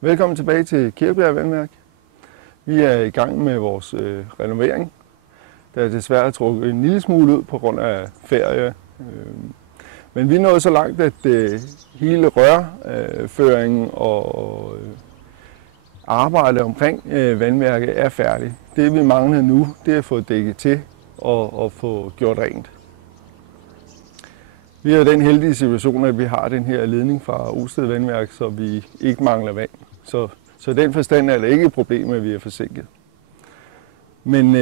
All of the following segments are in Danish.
Velkommen tilbage til Kirkebjerg Vandværk. Vi er i gang med vores renovering, der desværre er trukket en lille smule ud på grund af ferie. Men vi er nået så langt, at hele rørføringen og arbejdet omkring vandværket er færdigt. Det vi mangler nu, det er at få dækket til og få gjort rent. Vi er i den heldige situation, at vi har den her ledning fra Osted Vandværk, så vi ikke mangler vand. Så den forstand er det ikke et problem, at vi er forsinket. Men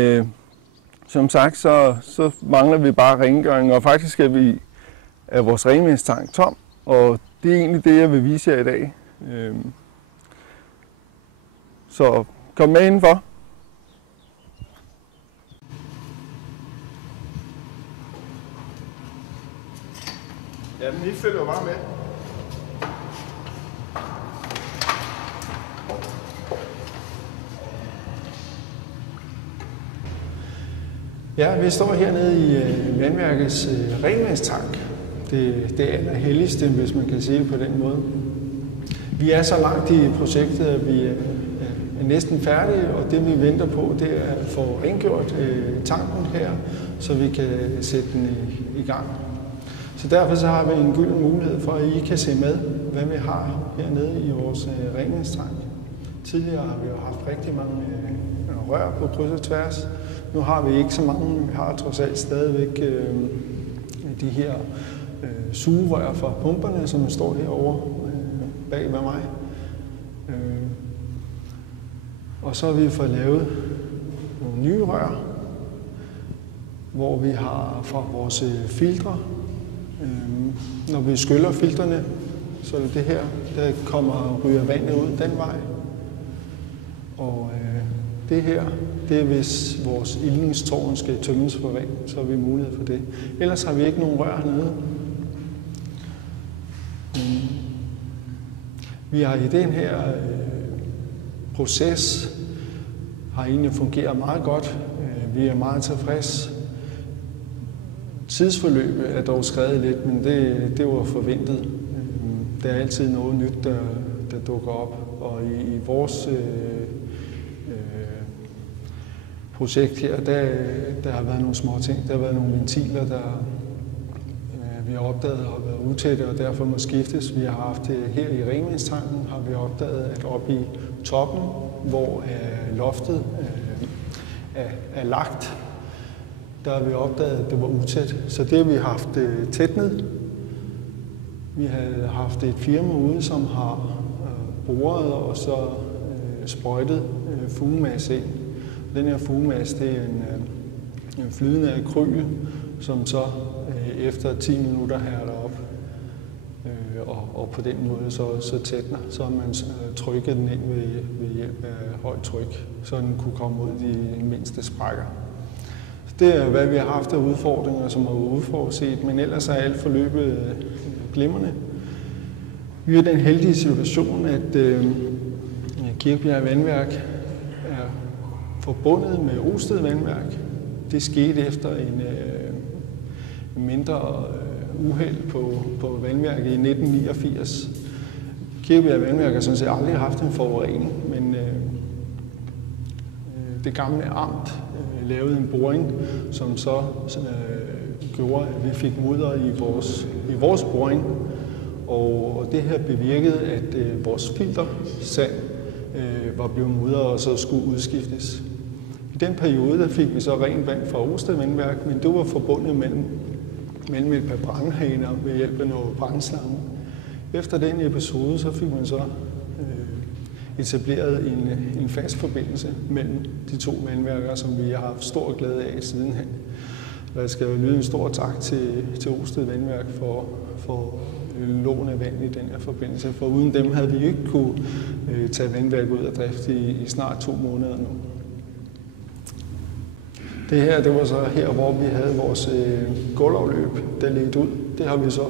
som sagt, så mangler vi bare rengøring, og faktisk er vores renvandstank tom, og det er egentlig det, jeg vil vise jer i dag. Så kom med indenfor. Ja, men I følger bare med. Ja, vi står hernede i vandværkets renvandstank. Det allerhelligste, hvis man kan sige det på den måde. Vi er så langt i projektet, at vi er næsten færdige, og det vi venter på, det er at få rengjort tanken her, så vi kan sætte den i gang. Så derfor så har vi en gylden mulighed for, at I kan se med, hvad vi har hernede i vores renvandstank. Tidligere har vi jo haft rigtig mange rør på kryds og tværs. Nu har vi ikke så mange, vi har trods alt stadigvæk de her sugerør fra pumperne, som står herovre bag ved mig. Og så har vi fået lavet nogle nye rør, hvor vi har fra vores filtre. Når vi skyller filtrene, så er det her, der ryger vandet ud den vej. Og det her, det er hvis vores ildningstårn skal tømmes for vand, så har vi mulighed for det. Ellers har vi ikke nogen rør hernede. Vi har i den her proces har egentlig fungeret meget godt. Vi er meget tilfredse. Tidsforløbet er dog skrevet lidt, men det var forventet. Der er altid noget nyt, der dukker op. Og i vores projekt her, der har været nogle små ting. Der har været nogle ventiler, der vi har opdaget har været utætte, og derfor må skiftes. Vi har haft det her i renvandstanken, har vi opdaget, at oppe i toppen, hvor loftet er lagt, der har vi opdaget, at det var utæt. Så det har vi haft tætnet. Vi har haft et firma ude, som har boret og så sprøjtet fugemasse ind. Den her fugemasse, det er en flydende akryl, som så efter 10 minutter hærder op. Og på den måde så tætner, så har man trykket den ind ved hjælp af højt tryk, så den kunne komme ud i de mindste sprækker. Det er, hvad vi har haft af udfordringer, som har været udforudset, men ellers er alt forløbet glimrende. Vi er i den heldige situation, at Kirkebjerg Vandværk er forbundet med Osted Vandværk. Det skete efter en mindre uheld på vandværket i 1989. Kirkebjerg Vandværk har sådan set aldrig haft en forurening, men det gamle amt lavede en boring, som så gjorde, at vi fik mudder i vores boring. Og det her bevirkede, at vores filtersand var blevet mudret og så skulle udskiftes. I den periode der fik vi så rent vand fra Osted Vandværk, men det var forbundet mellem et par brandhaner ved hjælp af noget brandslange. Efter den episode så fik man så etableret en fast forbindelse mellem de to vandværker, som vi har haft stor glæde af sidenhen. Og jeg skal jo lyde en stor tak til Osted Vandværk for lån af vand i den her forbindelse, for uden dem havde vi ikke kunne tage vandværk ud af drift i snart 2 måneder nu. Det her, det var så her, hvor vi havde vores gulvafløb, der ledte ud. Det har vi så,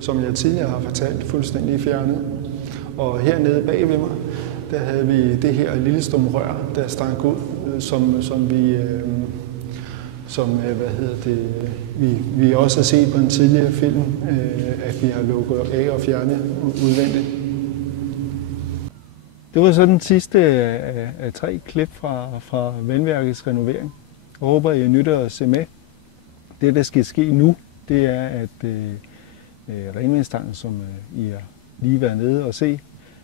som jeg tidligere har fortalt, fuldstændig fjernet. Og hernede bag ved mig, der havde vi det her lille stumme rør, der stank ud, vi også har set på en tidligere film, at vi har lukket af og fjernet udvendigt. Det var så den sidste af 3 klip fra vandværkets renovering. Jeg håber, I nytter at se med. Det, der skal ske nu, det er, at renvandstanken, som I har lige været nede og se,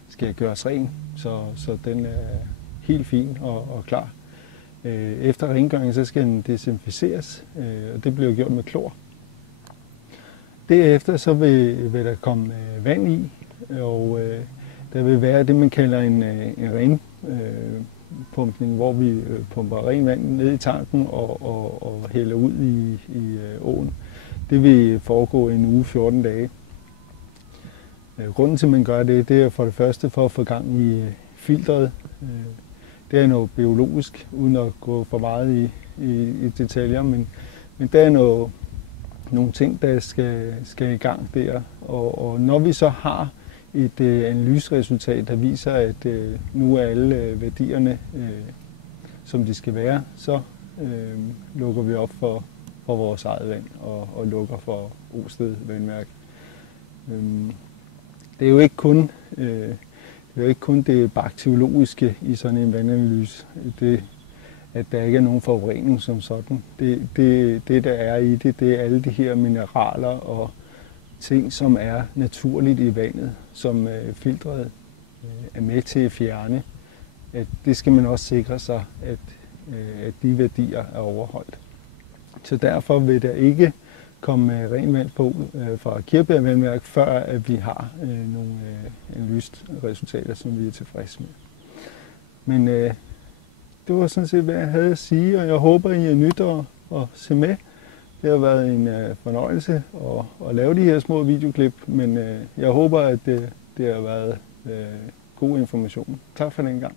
skal gøres ren, så den er helt fin og klar. Efter rengøringen så skal den desinficeres, og det bliver gjort med klor. Derefter så vil der komme vand i, og der vil være det, man kalder en renpumpning, hvor vi pumper ren vand ned i tanken og hælder ud i åen. Det vil foregå en uge 14 dage. Grunden til, at man gør det, det er for det første for at få gang i filteret. Det er noget biologisk, uden at gå for meget i detaljer, men der er nogle ting, der skal i gang der. Og når vi så har et analyseresultat, der viser, at nu er alle værdierne, som de skal være, så lukker vi op for vores eget vand og lukker for Osted Vandværk. Det er jo ikke kun det bakteriologiske i sådan en vandanalyse, at der ikke er nogen forurening som sådan. Det der er i det, det er alle de her mineraler og ting, som er naturligt i vandet, som filtret er med til at fjerne. At det skal man også sikre sig, at de værdier er overholdt. Så derfor vil der ikke komme ren vand på fra Kirbjerg Vandværk, før at vi har nogle analyseresultater, som vi er tilfredse med. Men det var sådan set, hvad jeg havde at sige, og jeg håber, I er nyt at se med. Det har været en fornøjelse at lave de her små videoklip, men jeg håber, at det har været god information. Tak for den gang.